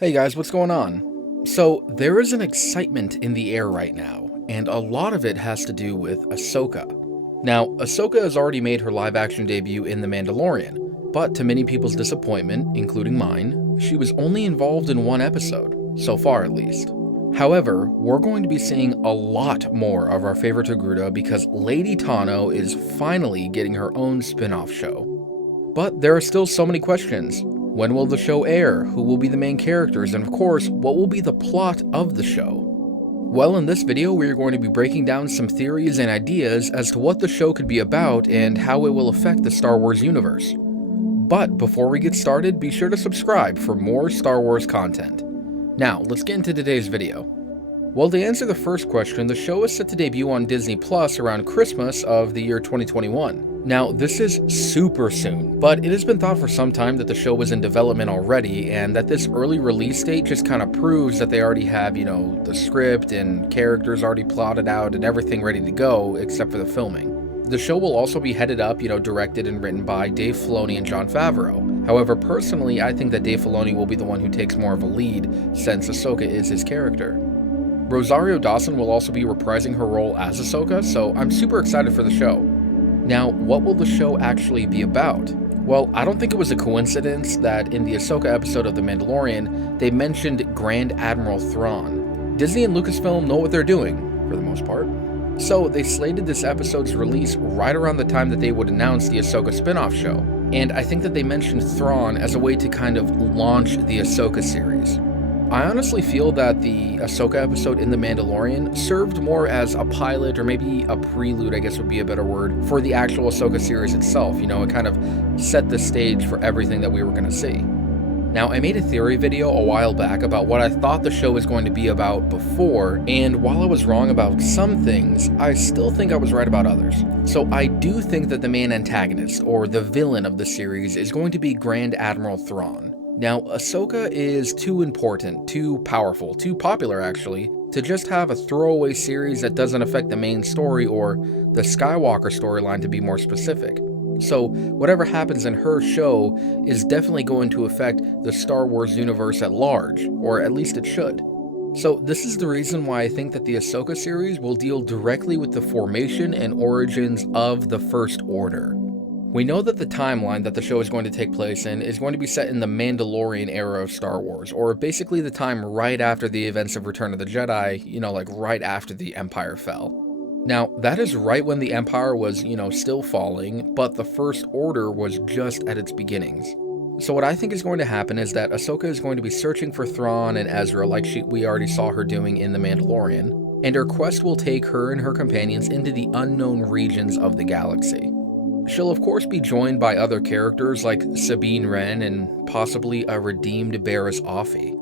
Hey guys, what's going on? So, there is an excitement in the air right now, and a lot of it has to do with Ahsoka. Now, Ahsoka has already made her live-action debut in The Mandalorian, but to many people's disappointment, including mine, she was only involved in one episode, so far at least. However, we're going to be seeing a lot more of our favorite Togruta because Lady Tano is finally getting her own spin-off show. But there are still so many questions. When will the show air? Who will be the main characters? And of course, what will be the plot of the show? Well, in this video, we are going to be breaking down some theories and ideas as to what the show could be about and how it will affect the Star Wars universe. But before we get started, be sure to subscribe for more Star Wars content. Now, let's get into today's video. Well, to answer the first question, the show is set to debut on Disney Plus around Christmas of the year 2021. Now, this is super soon, but it has been thought for some time that the show was in development already, and that this early release date just kind of proves that they already have, the script and characters already plotted out and everything ready to go, except for the filming. The show will also be headed up, directed and written by Dave Filoni and Jon Favreau. However, personally, I think that Dave Filoni will be the one who takes more of a lead, since Ahsoka is his character. Rosario Dawson will also be reprising her role as Ahsoka, so I'm super excited for the show. Now, what will the show actually be about? Well, I don't think it was a coincidence that in the Ahsoka episode of The Mandalorian, they mentioned Grand Admiral Thrawn. Disney and Lucasfilm know what they're doing, for the most part. So they slated this episode's release right around the time that they would announce the Ahsoka spin-off show. And I think that they mentioned Thrawn as a way to kind of launch the Ahsoka series. I honestly feel that the Ahsoka episode in The Mandalorian served more as a pilot, or maybe a prelude, I guess would be a better word, for the actual Ahsoka series itself. It kind of set the stage for everything that we were going to see. Now, I made a theory video a while back about what I thought the show was going to be about before, and while I was wrong about some things, I still think I was right about others. So I do think that the main antagonist, or the villain of the series, is going to be Grand Admiral Thrawn. Now, Ahsoka is too important, too powerful, too popular actually, to just have a throwaway series that doesn't affect the main story or the Skywalker storyline, to be more specific. So whatever happens in her show is definitely going to affect the Star Wars universe at large, or at least it should. So this is the reason why I think that the Ahsoka series will deal directly with the formation and origins of the First Order. We know that the timeline that the show is going to take place in is going to be set in the Mandalorian era of Star Wars, or basically the time right after the events of Return of the Jedi, like right after the Empire fell. Now, that is right when the Empire was, still falling, but the First Order was just at its beginnings. So what I think is going to happen is that Ahsoka is going to be searching for Thrawn and Ezra like we already saw her doing in The Mandalorian, and her quest will take her and her companions into the unknown regions of the galaxy. She'll of course be joined by other characters like Sabine Wren and possibly a redeemed Barriss Offee.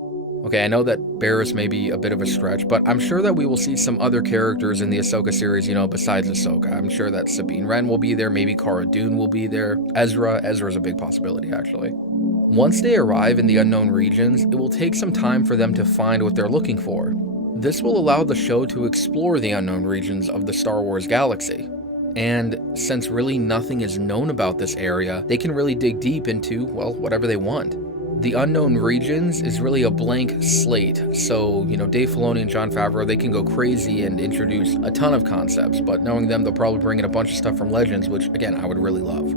Okay, I know that Barriss may be a bit of a stretch, but I'm sure that we will see some other characters in the Ahsoka series, besides Ahsoka. I'm sure that Sabine Wren will be there, maybe Cara Dune will be there, Ezra's a big possibility actually. Once they arrive in the unknown regions, it will take some time for them to find what they're looking for. This will allow the show to explore the unknown regions of the Star Wars galaxy. And since really nothing is known about this area, they can really dig deep into, whatever they want. The unknown regions is really a blank slate, so, Dave Filoni and Jon Favreau, they can go crazy and introduce a ton of concepts, but knowing them, they'll probably bring in a bunch of stuff from Legends, which, again, I would really love.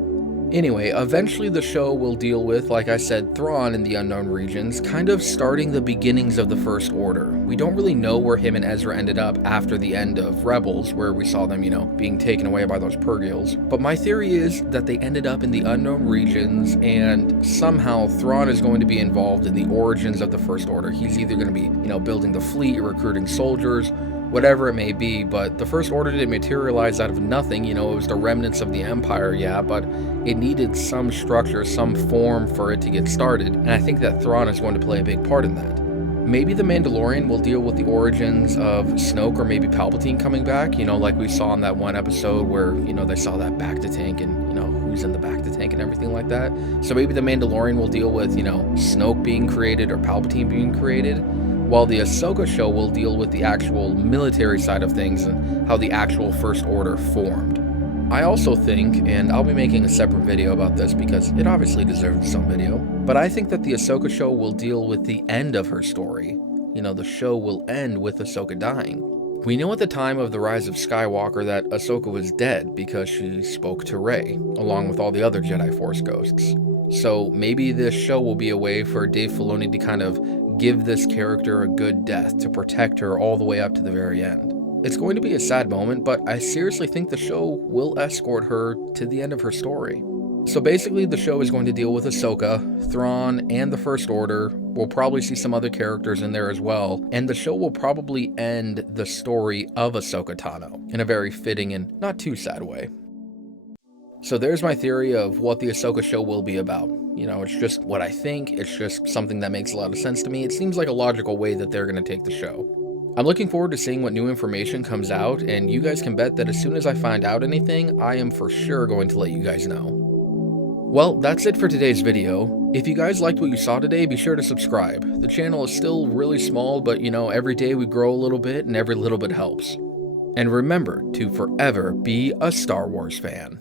Anyway, eventually the show will deal with, like I said, Thrawn in the unknown regions, kind of starting the beginnings of the First Order. We don't really know where him and Ezra ended up after the end of Rebels, where we saw them, being taken away by those Purgils. But my theory is that they ended up in the unknown regions, and somehow Thrawn is going to be involved in the origins of the First Order. He's either going to be, building the fleet, recruiting soldiers, whatever it may be, but the First Order didn't materialize out of nothing. It was the remnants of the Empire, yeah, but it needed some structure, some form for it to get started, and I think that Thrawn is going to play a big part in that. Maybe The Mandalorian will deal with the origins of Snoke, or maybe Palpatine coming back, like we saw in that one episode where, they saw that bacta tank and, who's in the bacta tank and everything like that. So maybe The Mandalorian will deal with, Snoke being created or Palpatine being created, while the Ahsoka show will deal with the actual military side of things and how the actual First Order formed. I also think, and I'll be making a separate video about this because it obviously deserves its own video, but I think that the Ahsoka show will deal with the end of her story. You know, the show will end with Ahsoka dying. We know at the time of the Rise of Skywalker that Ahsoka was dead because she spoke to Rey, along with all the other Jedi Force ghosts. So maybe this show will be a way for Dave Filoni to kind of give this character a good death to protect her all the way up to the very end. It's going to be a sad moment, but I seriously think the show will escort her to the end of her story. So basically, the show is going to deal with Ahsoka, Thrawn, and the First Order. We'll probably see some other characters in there as well, and the show will probably end the story of Ahsoka Tano in a very fitting and not too sad way. So there's my theory of what the Ahsoka show will be about. You know, it's just what I think, it's just something that makes a lot of sense to me. It seems like a logical way that they're going to take the show. I'm looking forward to seeing what new information comes out, and you guys can bet that as soon as I find out anything, I am for sure going to let you guys know. Well, that's it for today's video. If you guys liked what you saw today, be sure to subscribe. The channel is still really small, but you know, every day we grow a little bit, and every little bit helps. And remember to forever be a Star Wars fan.